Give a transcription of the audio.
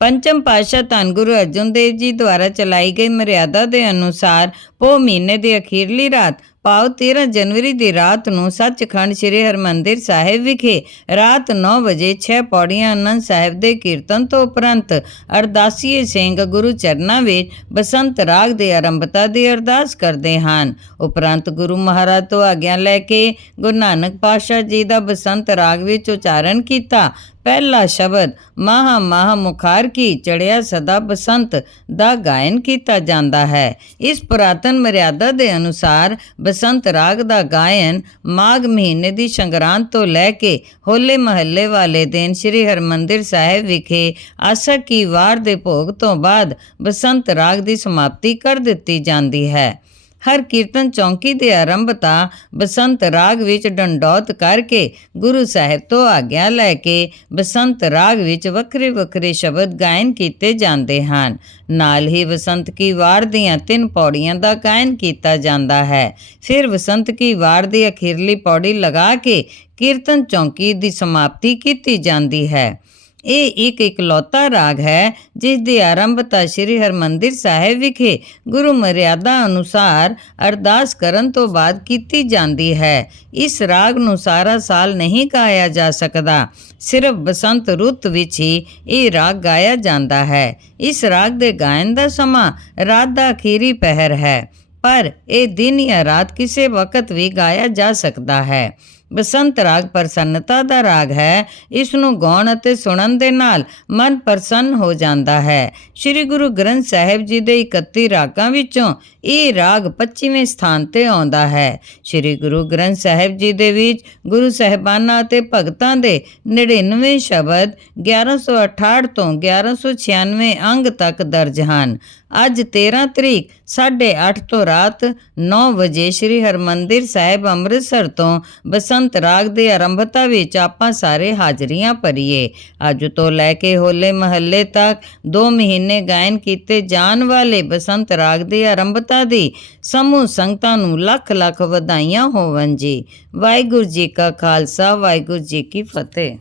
ਪੰਚਮ ਪਾਤਸ਼ਾਹ ਧੰਨ ਗੁਰੂ ਅਰਜਨ ਦੇਵ ਜੀ ਦੁਆਰਾ ਚਲਾਈ ਗਈ ਮਰਿਆਦਾ ਦੇ ਅਨੁਸਾਰ ਪੋ ਮਹੀਨੇ ਦੀ ਅਖੀਰਲੀ ਰਾਤ ਪਾਉ 13 ਜਨਵਰੀ ਦੀ ਰਾਤ ਨੂੰ ਸੱਚਖੰਡ ਸ੍ਰੀ ਹਰਮੰਦਿਰ ਸਾਹਿਬ ਵਿਖੇ ਰਾਤ 9 ਵਜੇ 6 ਪੌੜੀਆਂ ਆਨੰਦ ਸਾਹਿਬ ਦੇ ਕੀਰਤਨ ਤੋਂ ਉਪਰੰਤ ਅਰਦਾਸੀਏ ਸਿੰਘ ਗੁਰੂ ਚਰਨਾਂ ਵਿੱਚ ਬਸੰਤ ਰਾਗ ਦੇ ਆਰੰਭਤਾ ਦੀ ਅਰਦਾਸ ਕਰਦੇ ਹਨ। ਉਪਰੰਤ ਗੁਰੂ ਮਹਾਰਾਜ ਤੋਂ ਆਗਿਆ ਲੈ ਕੇ ਗੁਰੂ ਨਾਨਕ ਪਾਤਸ਼ਾਹ ਜੀ ਦਾ ਬਸੰਤ ਰਾਗ ਵਿੱਚ ਉਚਾਰਨ ਕੀਤਾ ਪਹਿਲਾ ਸ਼ਬਦ ਮਹਾ ਮਹਾ ਮੁਖਾਰ ਕੀ ਚੜਿਆ ਸਦਾ ਬਸੰਤ ਦਾ ਗਾਇਨ ਕੀਤਾ ਜਾਂਦਾ ਹੈ। ਇਸ ਪੁਰਾਤਨ ਮਰਿਆਦਾ ਦੇ ਅਨੁਸਾਰ ਬਸੰਤ ਰਾਗ ਦਾ ਗਾਇਨ ਮਾਘ ਮਹੀਨੇ ਦੀ ਸੰਗਰਾਂਦ ਤੋਂ ਲੈ ਕੇ ਹੋਲੇ ਮਹੱਲੇ ਵਾਲੇ ਦਿਨ ਸ੍ਰੀ ਹਰਮੰਦਿਰ ਸਾਹਿਬ ਵਿਖੇ ਆਸਾ ਕੀ ਵਾਰ ਦੇ ਭੋਗ ਤੋਂ ਬਾਅਦ ਬਸੰਤ ਰਾਗ ਦੀ ਸਮਾਪਤੀ ਕਰ ਦਿੱਤੀ ਜਾਂਦੀ ਹੈ। ਹਰ ਕੀਰਤਨ ਚੌਂਕੀ ਦੇ ਆਰੰਭਤਾ ਬਸੰਤ ਰਾਗ ਵਿੱਚ ਡੰਡੌਤ ਕਰਕੇ ਗੁਰੂ ਸਾਹਿਬ ਤੋਂ ਆਗਿਆ ਲੈ ਕੇ ਬਸੰਤ ਰਾਗ ਵਿੱਚ ਵੱਖਰੇ ਵੱਖਰੇ ਸ਼ਬਦ ਗਾਇਨ ਕੀਤੇ ਜਾਂਦੇ ਹਨ। ਨਾਲ ਹੀ ਬਸੰਤ ਕੀ ਵਾਰ ਦੀਆਂ ਤਿੰਨ ਪੌੜੀਆਂ ਦਾ ਗਾਇਨ ਕੀਤਾ ਜਾਂਦਾ ਹੈ। ਫਿਰ ਬਸੰਤ ਕੀ ਵਾਰ ਦੀ ਅਖੀਰਲੀ ਪੌੜੀ ਲਗਾ ਕੇ ਕੀਰਤਨ ਚੌਂਕੀ ਦੀ ਸਮਾਪਤੀ ਕੀਤੀ ਜਾਂਦੀ ਹੈ। ਇਹ ਇੱਕ ਇਕਲੌਤਾ ਰਾਗ ਹੈ, ਜਿਸ ਦੀ ਆਰੰਭਤਾ ਸ੍ਰੀ ਹਰਮੰਦਿਰ ਸਾਹਿਬ ਵਿਖੇ ਗੁਰੂ ਮਰਿਆਦਾ ਅਨੁਸਾਰ ਅਰਦਾਸ ਕਰਨ ਤੋਂ ਬਾਅਦ ਕੀਤੀ ਜਾਂਦੀ ਹੈ। ਇਸ ਰਾਗ ਨੂੰ ਸਾਰਾ ਸਾਲ ਨਹੀਂ ਗਾਇਆ ਜਾ ਸਕਦਾ। ਸਿਰਫ ਬਸੰਤ ਰੁੱਤ ਵਿੱਚ ਹੀ ਇਹ ਰਾਗ ਗਾਇਆ ਜਾਂਦਾ ਹੈ। ਇਸ ਰਾਗ ਦੇ ਗਾਇਨ ਦਾ ਸਮਾਂ ਰਾਤ ਦਾ ਅਖੀਰੀ ਪਹਿਰ ਹੈ, ਪਰ ਇਹ ਦਿਨ ਜਾਂ ਰਾਤ ਕਿਸੇ ਵਕਤ ਵੀ ਗਾਇਆ ਜਾ ਸਕਦਾ ਹੈ। ਬਸੰਤ ਰਾਗ ਪ੍ਰਸੰਨਤਾ ਦਾ ਰਾਗ ਹੈ। ਇਸ ਨੂੰ ਗਾਉਣ ਅਤੇ ਸੁਣਨ ਦੇ ਨਾਲ ਮਨ ਪ੍ਰਸੰਨ ਹੋ ਜਾਂਦਾ ਹੈ। ਸ੍ਰੀ ਗੁਰੂ ਗ੍ਰੰਥ ਸਾਹਿਬ ਜੀ ਦੇ 31 ਰਾਗਾਂ ਵਿੱਚੋਂ ਇਹ ਰਾਗ 25ਵੇਂ ਸਥਾਨ ਤੇ ਆਉਂਦਾ ਹੈ। ਸ੍ਰੀ ਗੁਰੂ ਗ੍ਰੰਥ ਸਾਹਿਬ ਜੀ ਦੇ ਵਿੱਚ ਗੁਰੂ ਸਹਿਬਾਨਾਂ ਅਤੇ ਭਗਤਾਂ ਦੇ 99 ਸ਼ਬਦ 1168 ਤੋਂ 1196 ਅੰਗ ਤੱਕ ਦਰਜ ਹਨ। ਅੱਜ 13 ਤਰੀਕ 8:30 ਤੋਂ ਰਾਤ 9 ਵਜੇ ਸ੍ਰੀ ਹਰਮੰਦਿਰ ਸਾਹਿਬ ਅੰਮ੍ਰਿਤਸਰ ਤੋਂ ਬਸੰਤ ਰਾਗ ਦੇ ਆਰੰਭਤਾ ਵਿੱਚ ਆਪਾਂ ਸਾਰੇ ਹਾਜ਼ਰੀਆਂ ਭਰੀਏ। ਅੱਜ ਤੋਂ ਲੈ ਕੇ ਹੋਲੇ ਮਹੱਲੇ ਤੱਕ 2 ਮਹੀਨੇ ਗਾਇਨ ਕੀਤੇ ਜਾਣ ਵਾਲੇ ਬਸੰਤ ਰਾਗ ਦੀ ਆਰੰਭਤਾ ਦੀ ਸਮੂਹ ਸੰਗਤਾਂ ਨੂੰ ਲੱਖ ਲੱਖ ਵਧਾਈਆਂ ਹੋਵਨ ਜੀ। ਵਾਹਿਗੁਰੂ ਜੀ ਕਾ ਖਾਲਸਾ, ਵਾਹਿਗੁਰੂ ਜੀ ਕੀ ਫਤਿਹ।